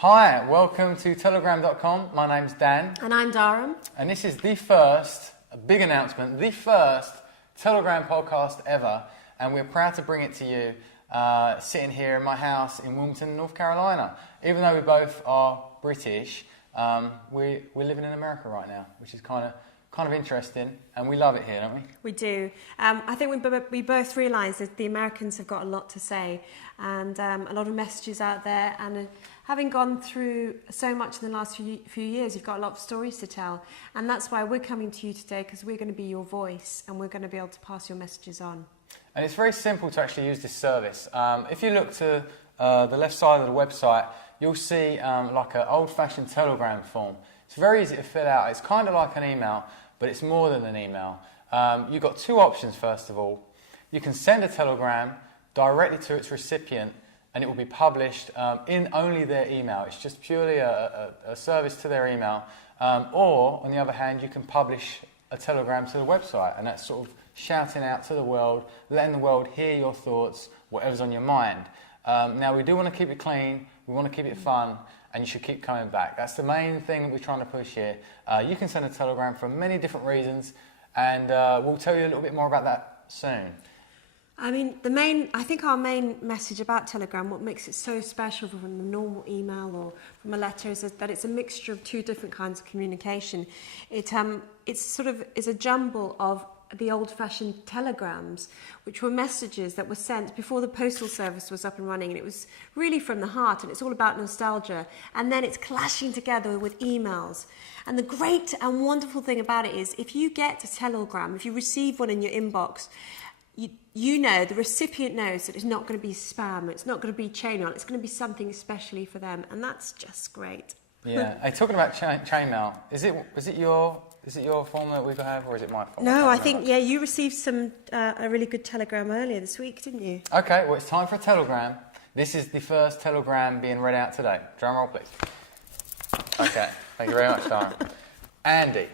Hi, welcome to Tellallgram.com. My name's Dan. And I'm Dharam. And this is the first, a big announcement, the first Tellallgram podcast ever. And we're proud to bring it to you sitting here in my house in Wilmington, North Carolina. Even though we both are British, we're living in America right now, which is kind of interesting, and we love it here, don't we? We do. I think we both realise that the Americans have got a lot to say, and a lot of messages out there, and having gone through so much in the last few years, you've got a lot of stories to tell, and that's why we're coming to you today, because we're going to be your voice, and we're going to be able to pass your messages on. And it's very simple to actually use this service. If you look to the left side of the website, you'll see like an old-fashioned Tellallgram form. It's very easy to fill out. It's kind of like an email, but it's more than an email. You've got two options, first of all. You can send a telegram directly to its recipient, and it will be published in only their email. It's just purely a service to their email. Or, on the other hand, you can publish a telegram to the website, and that's sort of shouting out to the world, letting the world hear your thoughts, whatever's on your mind. Now, we do want to keep it clean, we want to keep it fun, and you should keep coming back. That's the main thing that we're trying to push here. You can send a telegram for many different reasons, and we'll tell you a little bit more about that soon. I mean, I think our main message about Telegram, what makes it so special from a normal email or from a letter, is that it's a mixture of two different kinds of communication. It's a jumble of the old-fashioned telegrams, which were messages that were sent before the postal service was up and running, and it was really from the heart, and it's all about nostalgia, and then it's clashing together with emails. And the great and wonderful thing about it is, if you get a telegram, if you receive one in your inbox, you know, the recipient knows that it's not going to be spam, it's not going to be chain mail, it's going to be something especially for them, and that's just great. Yeah. Hey, talking about chain mail, is it your form that we have, or is it my form? No, I think, you received a really good telegram earlier this week, didn't you? Okay, well, it's time for a telegram. This is the first telegram being read out today. Drum roll, please. Okay, thank you very much, Darren. Andy,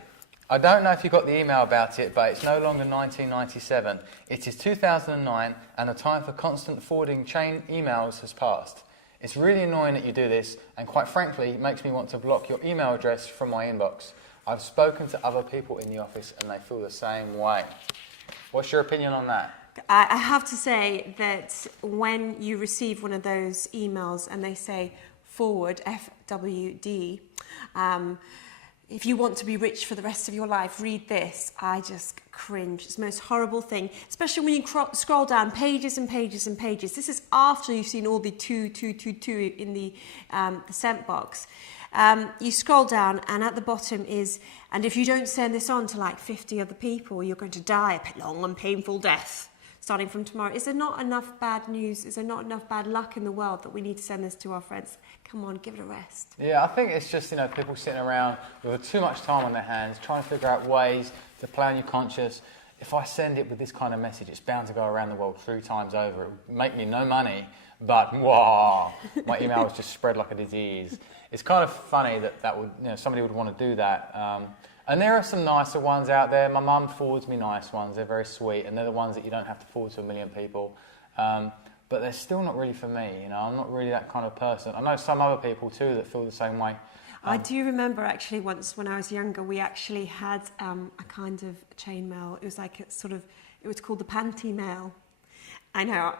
I don't know if you got the email about it, but it's no longer 1997. It is 2009, and the time for constant forwarding chain emails has passed. It's really annoying that you do this, and quite frankly, it makes me want to block your email address from my inbox. I've spoken to other people in the office, and they feel the same way. What's your opinion on that? I have to say that when you receive one of those emails and they say forward, FWD, if you want to be rich for the rest of your life, read this. I just cringe. It's the most horrible thing, especially when you scroll down pages and pages and pages. This is after you've seen all the 2 in the sent box. You scroll down, and at the bottom is, and if you don't send this on to like 50 other people, you're going to die a long and painful death starting from tomorrow. Is there not enough bad news? Is there not enough bad luck in the world that we need to send this to our friends? Come on, give it a rest. Yeah, I think it's just, people sitting around with too much time on their hands, trying to figure out ways to play on your conscience. If I send it with this kind of message, it's bound to go around the world 3 times over. It would make me no money, but wow, my email was just spread like a disease. It's kind of funny that would, somebody would want to do that. And there are some nicer ones out there. My mum forwards me nice ones. They're very sweet, and they're the ones that you don't have to forward to a million people. But they're still not really for me. I'm not really that kind of person. I know some other people too that feel the same way. I do remember actually once when I was younger, we actually had a kind of chain mail. It was like it was called the panty mail. I know.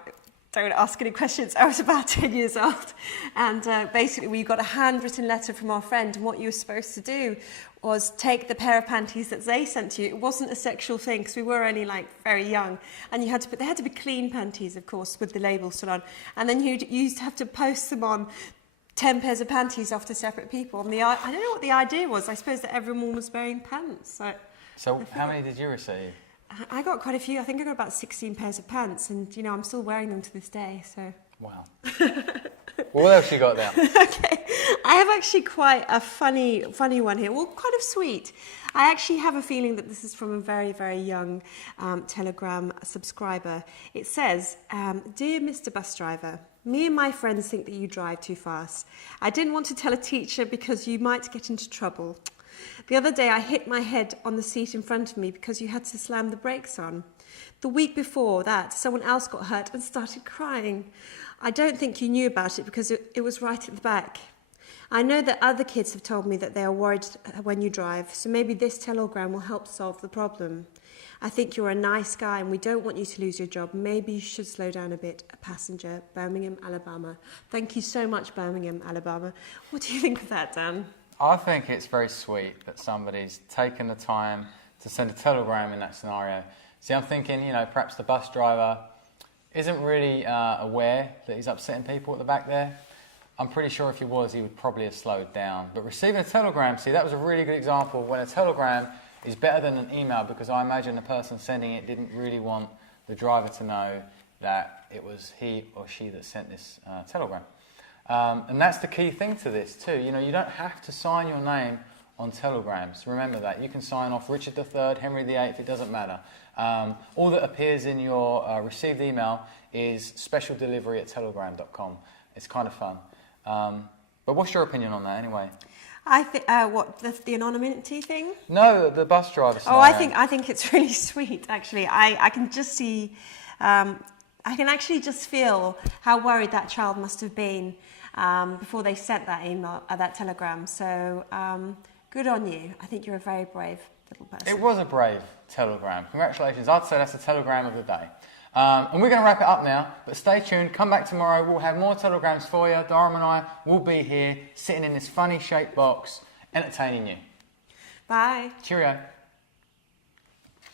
Don't ask any questions. I was about 10 years old, and basically we got a handwritten letter from our friend, and what you were supposed to do was take the pair of panties that they sent to you. It wasn't a sexual thing, because we were only very young, and they had to be clean panties, of course, with the label still on, and then you used to have to post them on 10 pairs of panties off to separate people. And I don't know what the idea was. I suppose that everyone was wearing pants. So how many did you receive? I got quite a few. I think I got about 16 pairs of pants, and I'm still wearing them to this day. So. Wow. What else you got there? Okay, I have actually quite a funny one here. Well, kind of sweet. I actually have a feeling that this is from a very, very young Telegram subscriber. It says, "Dear Mr. Bus Driver, me and my friends think that you drive too fast. I didn't want to tell a teacher because you might get into trouble. The other day I hit my head on the seat in front of me because you had to slam the brakes on. The week before that, someone else got hurt and started crying. I don't think you knew about it because it was right at the back. I know that other kids have told me that they are worried when you drive, so maybe this Tellallgram will help solve the problem. I think you're a nice guy and we don't want you to lose your job. Maybe you should slow down a bit. A passenger, Birmingham, Alabama. Thank you so much, Birmingham, Alabama. What do you think of that, Dan? I think it's very sweet that somebody's taken the time to send a telegram in that scenario. See, I'm thinking, perhaps the bus driver isn't really aware that he's upsetting people at the back there. I'm pretty sure if he was, he would probably have slowed down. But receiving a telegram, see, that was a really good example of when a telegram is better than an email, because I imagine the person sending it didn't really want the driver to know that it was he or she that sent this telegram. And that's the key thing to this too. You don't have to sign your name on telegrams. Remember that. You can sign off Richard III, Henry VIII, it doesn't matter. All that appears in your received email is special delivery at tellallgram.com. It's kind of fun. But what's your opinion on that anyway? I think the anonymity thing. No, the bus driver scenario. Oh, I think it's really sweet. Actually, I can just see, I can actually just feel how worried that child must have been before they sent that email, that telegram. So good on you. I think you're a very brave little person. It was a brave telegram. Congratulations. I'd say that's the telegram of the day. And we're going to wrap it up now, but stay tuned. Come back tomorrow. We'll have more telegrams for you. Dharam and I will be here, sitting in this funny shaped box, entertaining you. Bye. Cheerio.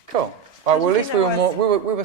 Cool. All right, well, at least we were